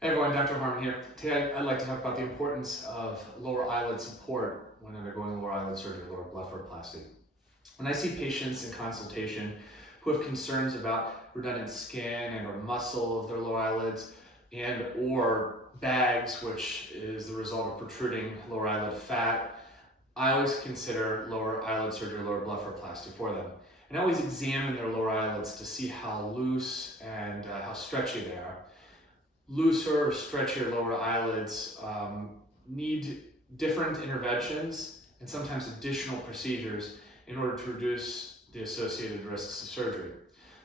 Hey everyone, Dr. Harmon here. Today I'd like to talk about the importance of lower eyelid support when undergoing lower eyelid surgery, lower blepharoplasty. When I see patients in consultation who have concerns about redundant skin and or muscle of their lower eyelids and or bags, which is the result of protruding lower eyelid fat, I always consider lower eyelid surgery, lower blepharoplasty for them. And I always examine their lower eyelids to see how loose and how stretchy they are. Looser or stretchier lower eyelids need different interventions and sometimes additional procedures in order to reduce the associated risks of surgery.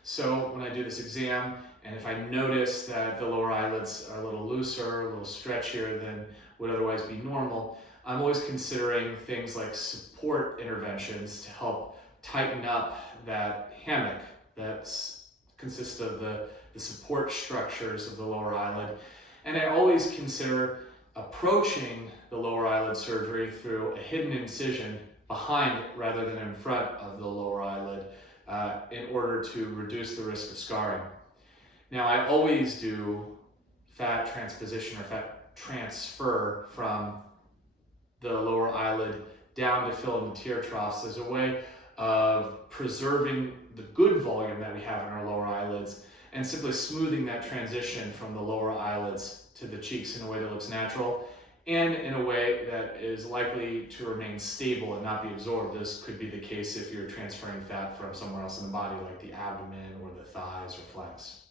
So when I do this exam, and if I notice that the lower eyelids are a little looser, a little stretchier than would otherwise be normal, I'm always considering things like support interventions to help tighten up that hammock that consists of the support structures of the lower eyelid. And I always consider approaching the lower eyelid surgery through a hidden incision behind rather than in front of the lower eyelid in order to reduce the risk of scarring. Now, I always do fat transposition or fat transfer from the lower eyelid down to fill in the tear troughs as a way of preserving the good volume that we have in our lower eyelids and simply smoothing that transition from the lower eyelids to the cheeks in a way that looks natural and in a way that is likely to remain stable and not be absorbed. This could be the case if you're transferring fat from somewhere else in the body, like the abdomen or the thighs or flanks.